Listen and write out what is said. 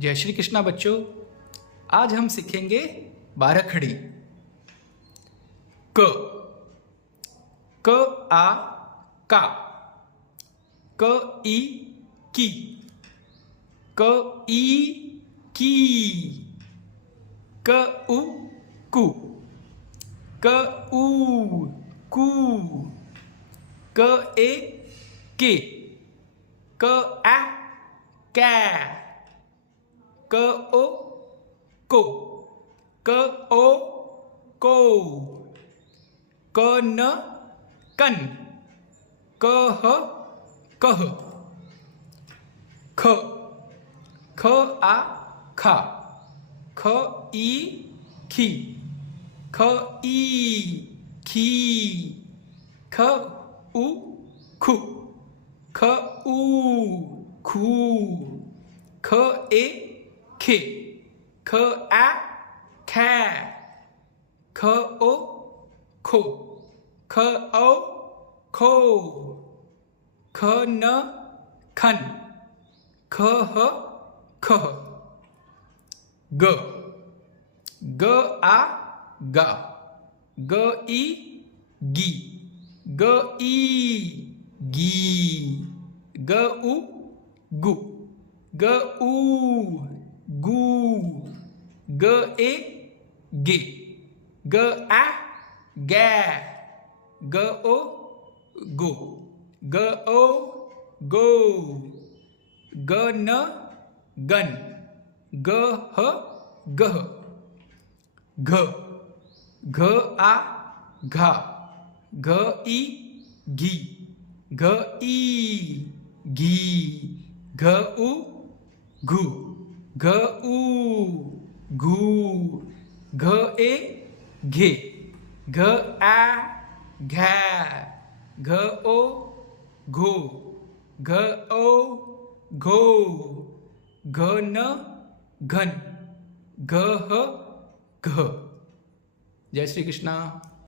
जय श्री कृष्णा बच्चों। आज हम सीखेंगे बारहखड़ी। क क आ का, क ई की, क ई की, क उ कु, क ऊ कू, क ए के, क आ कै, क ओ को, क ओ को, क न कन, क ह कह, ख ख आ खा, ख ई खी, ख ई खी, ख उ खु, ख ऊ खू, ख ए खे, ख आ खे, ख ओ खो, ख ओ खो, ख न खन, ख ह खह, ग ग आ गा, ग ई गी, ग ई गी, ग उ गु, ग ऊ गू, ग ए गे, ग आ गे, ग ओ गो, ग ओ गो, ग न गन, ग ह गह, घ घ आ घा, घ ई घी, घ ई घी, घ उ घू, घ ऊ घू, घ ए घे, घ आ घै, घ ओ घो, घ ओ घो, घ न घन, घ ह घ। जय श्री कृष्णा।